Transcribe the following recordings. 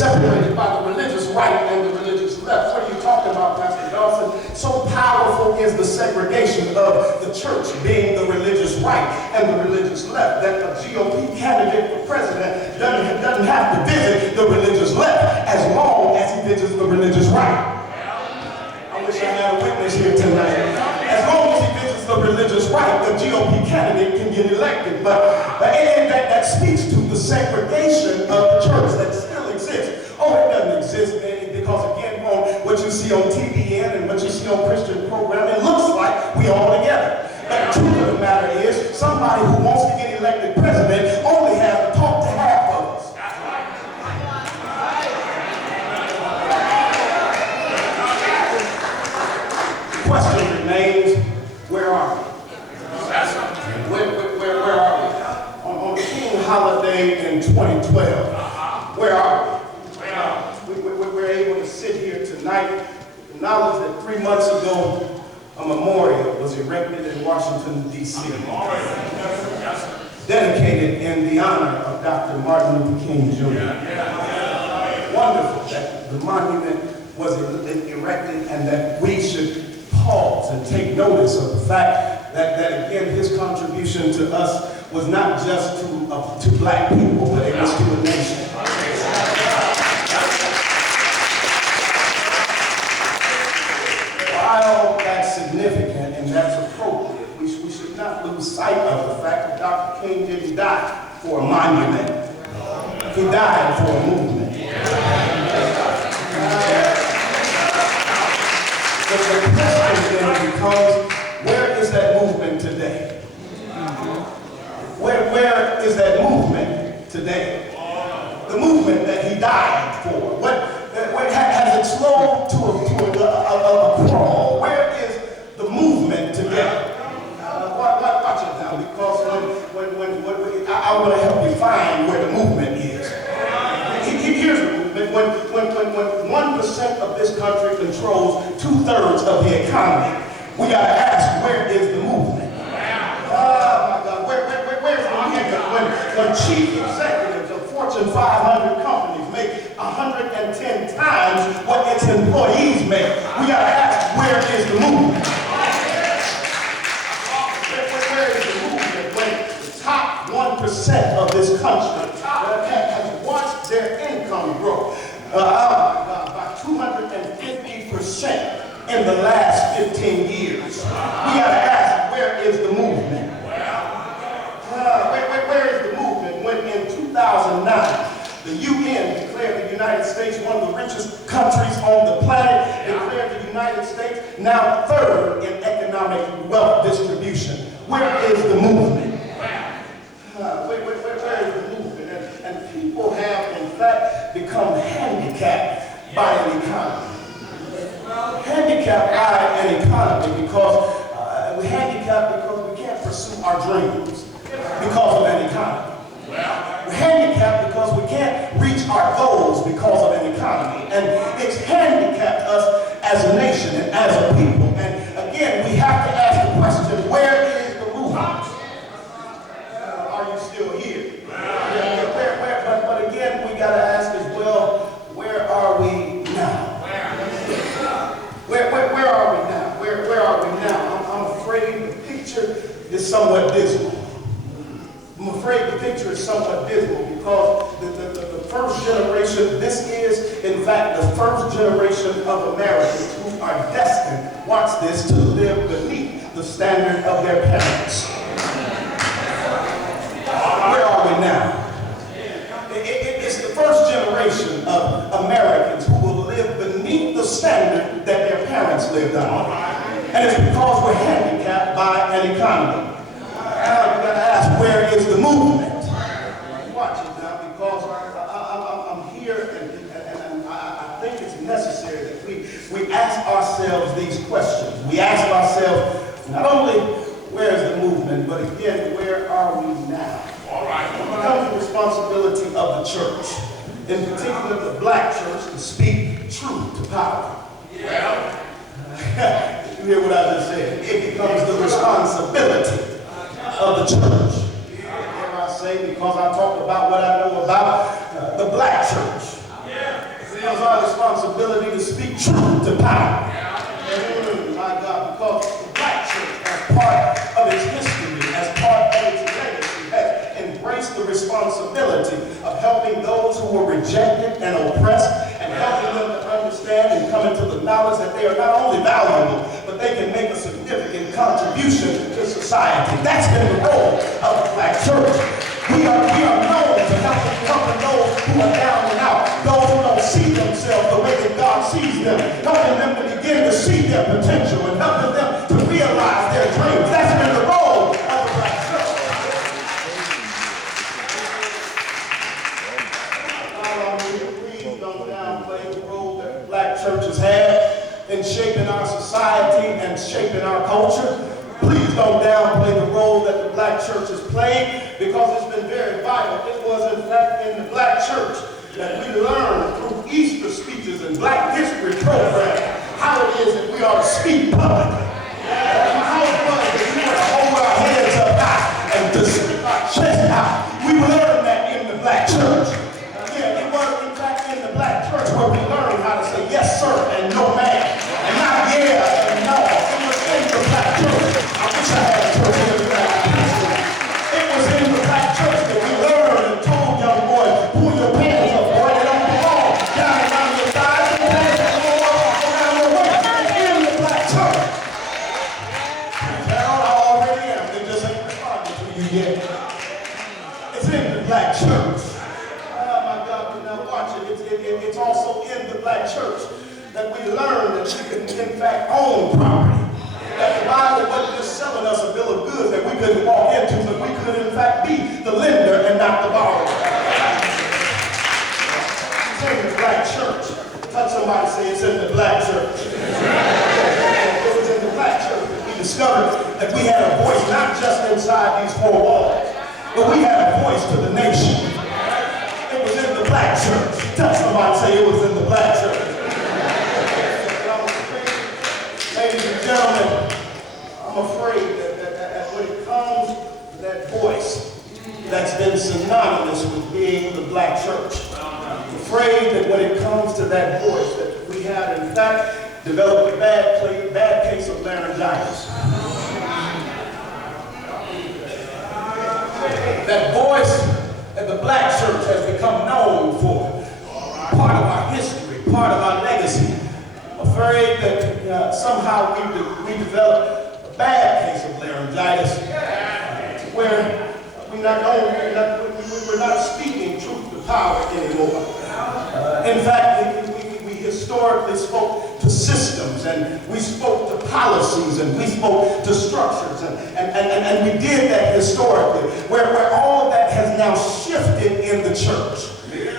separated by the religious right and the religious left. What are you talking about, Pastor Dawson? So powerful is the segregation of the church being the religious right and the religious left that a GOP candidate for president doesn't have to visit the religious left as long as he visits the religious right. I wish I had a witness here tonight. As long as he visits the religious right, the GOP candidate can get elected. But that speaks to the segregation of the church that still exists. Oh, it doesn't exist because, again, on what you see on TVN and what you see on Christian programming, it looks like we all together. But the truth of the matter is, somebody who wants to get elected president only has to talk to half of us. The question remains, where are we? Where are we? On the King holiday in 2012, where are we? We're able to sit here tonight, acknowledge that 3 months ago, a memorial was erected in Washington, D.C. Dedicated in the honor of Dr. Martin Luther King, Jr. Wonderful that the monument was erected and that we should pause and take notice of the fact that again, his contribution to us was not just to black people, but it was to a nation. While that's significant and that's appropriate, we should not lose sight of the fact that Dr. King didn't die for a monument. He died for a movement. The question then becomes, where is that movement today? Where is that movement today? The movement that he died for. What has it slowed to a crawl? Where is the movement today? Watch it now, because I want to help you find where the movement is. Here's the movement. When 1% of this country controls 2/3 of the economy, we got to ask, where is the movement? Oh my God, where's the movement? When chief executives of Fortune 500 companies make 110 times what its employees make, we got to ask, where is the movement? Where is the movement when the top 1% of this country has watched their income grow by 250% in the last 15 years? We got to ask, where is the movement? Where is the movement when in 2009 the UN declared the United States one of the richest countries on the planet, declared the United States now 3rd in economic wealth distribution? Where is the movement? Where is the movement? And people have, in fact, become handicapped by an economy. Handicapped by an economy because we're handicapped because we can't pursue our dreams because of an economy. We're handicapped because we can't reach our goals because of an economy. And it's handicapped us as a nation and as a people. And again, we have to ask the question, where is the movement? Are you still here? But again, we got to ask as well, where are we now? Where are we now? Where are we now? I'm afraid the picture is somewhat dismal. I'm afraid the picture is somewhat dismal because the first generation, this is in fact the first generation of Americans who are destined, watch this, to live beneath the standard of their parents. Where are we now? It's the first generation of Americans who will live beneath the standard that their parents lived on. And it's because we're handicapped by an economy. We've got to ask, where is the movement? Watch it now, because I'm here and I think it's necessary that we ask ourselves these questions. We ask ourselves not only where is the movement, but again, where are we now? All right. It becomes the responsibility of the church, in particular the black church, to speak truth to power. Yeah. You hear what I just said? It becomes the responsibility of the church. Dare I say, because I talked about what I know about the black church. It is our responsibility to speak truth to power. My God, because the black church, as part of its history, as part of its legacy, has embraced the responsibility of helping those who were rejected and oppressed, and helping them to understand and come into the knowledge that they are not only valuable, but they can make a significant contribution to society. That's been the role of the black church. We are known to helping those who are down and out, those who don't see themselves the way that God sees them, helping them to begin to see their potential and helping them to realize their dreams. That's been the role of the black church. Please don't downplay the role that black churches have in shaping our society and shaping our culture. Please don't downplay the role that the black church has played, because it's been very vital. It was, in fact, in the black church that we learned through Easter speeches and Black History programs how it is that we are to speak publicly. How it was that we were to hold our heads up high and to stick our chest out. We learned that in the black church. Yeah, it was, in fact, in the black church where we learned how to say yes, sir, and no, ma'am, and not yeah and no. It was in the black church. I wish I had a church here tonight. It was in the black church that we learned and told young boys, pull your pants up, boy, they don't belong down around your thighs, and pants that go around your waist. In the black church. Harold, I already am. They just ain't responding to you yet. It's in the black church. Oh my God, now watch it. It's also in the black church that we learned that we can, in fact, own property. That the Bible wasn't just selling us a bill of goods that we couldn't walk into, but we could, in fact, be the lender and not the borrower. It's in the black church. Touch somebody, say it's in the black church. It was in the black church that we discovered that we had a voice not just inside these four walls, but we had a voice to the nation. It was in the black church. Touch somebody, say it was in the black church. Ladies and gentlemen, I'm afraid that when it comes to that voice that's been synonymous with being the black church, I'm afraid that when it comes to that voice that we have, in fact, developed a bad case of laryngitis. That voice that the black church has become known for, part of our history, part of our legacy. I'm afraid that somehow we developed a bad case of laryngitis, where we're not speaking truth to power anymore. In fact, we historically spoke to systems, and we spoke to policies, and we spoke to structures, and we did that historically, where all of that has now shifted in the church.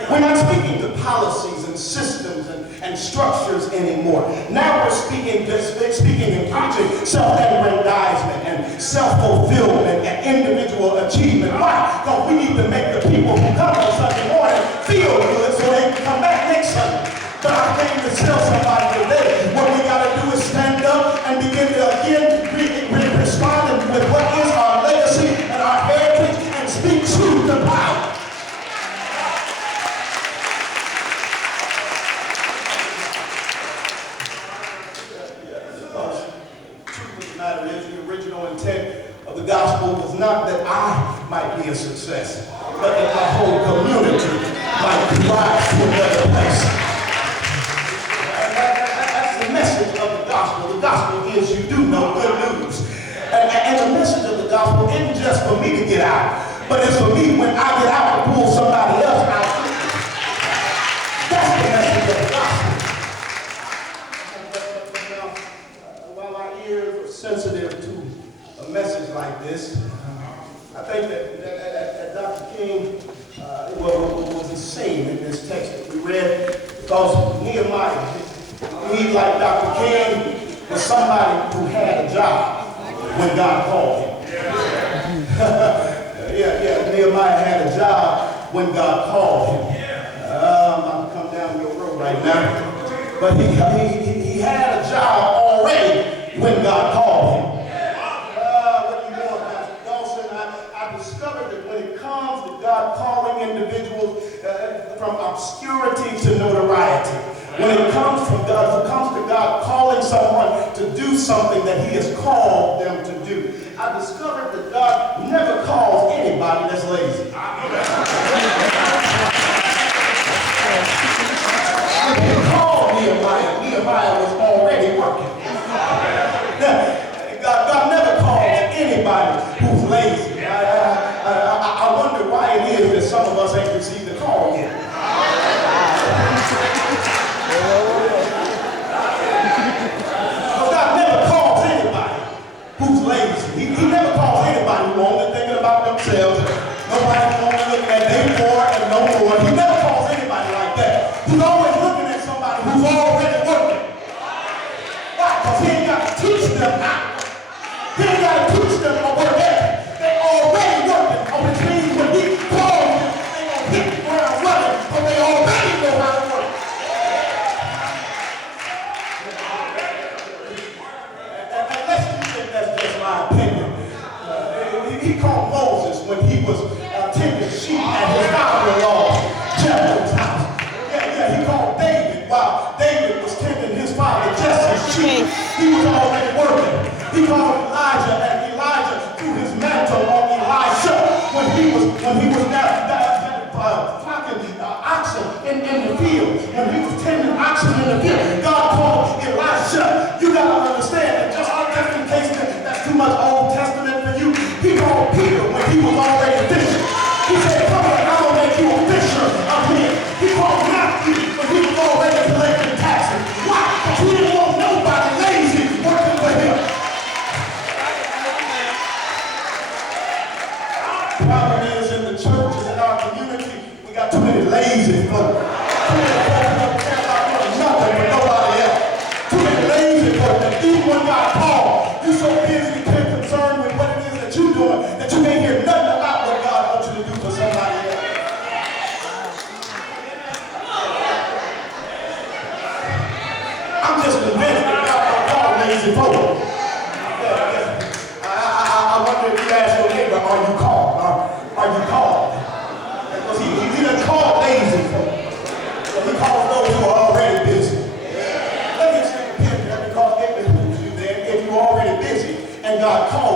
We're not speaking to policies and systems and structures anymore. Now we're speaking and preaching self-aggrandizement and self-fulfillment and individual achievement. Why? Because we need to make the people who come on Sunday morning feel good so they can come back next Sunday. But I came to tell somebody today, what we got to do is stand up and begin to again respond with what is our legacy and our heritage and speak truth to power. Of the gospel was not that I might be a success, but that my whole community might rise to another place. That's the message of the gospel. The gospel is you do know good news. And the message of the gospel isn't just for me to get out, but it's for me when I get out to pull somebody else out. That's the message of the gospel. While our ears are sensitive to a message like this, I think that Dr. King was insane in this text that we read, because Nehemiah, he, like Dr. King, was somebody who had a job when God called him. Nehemiah had a job when God called him. I'm about to come down your road right now. But he had a job already when God called him. I discovered that when it comes to God calling individuals from obscurity to notoriety, from God, who comes to God calling someone to do something that he has called them to do. I discovered that God never calls anybody that's lazy. When he called Nehemiah, Nehemiah was already working. God never calls anybody who's lazy. I wonder why it is that some of us ain't received the call yet. God never calls anybody who's lazy. He never calls anybody who's only thinking about themselves. Nobody's only looking at them more and no more. He never calls anybody like that. He's always looking at somebody who's already working. Why? Because he ain't got to teach them how. He ain't got to teach them a work ethic. They already working. Which means when he calls them, they gonna hit the ground running, but they already know how to work. Unless you think that's just my opinion. He called Moses when he was tending sheep at his father-in-law Jethro's house. He called David while David was tending his father Jesse's sheep. He was already working. He called Elijah, and Elijah threw his mantle on Elisha when he was flocking oxen in the field. When he was tending oxen in the field, God called Elisha. You got to understand that just in case that's too much Old Testament for you, he called Peter when he was already fishing. He said, come on, I'm going to make you a fisher of men. He called Matthew when he was already collecting taxes. Why? Because he didn't want nobody lazy working for him. The problem is in the churches in our community, we got too many lazy folk. Too many folk who don't care about nothing but nobody else. Too many lazy folk that even when God called, you're so busy and concerned with what it is that you're doing that you can't hear nothing about what God wants you to do for somebody else. I'm just convinced that God don't call lazy folk. I wonder if you ask your neighbor, are you called? Are you called? Because he doesn't call lazy folk. But he calls those who are already busy. Let me say it here because it behooves you then if you're already busy and God calls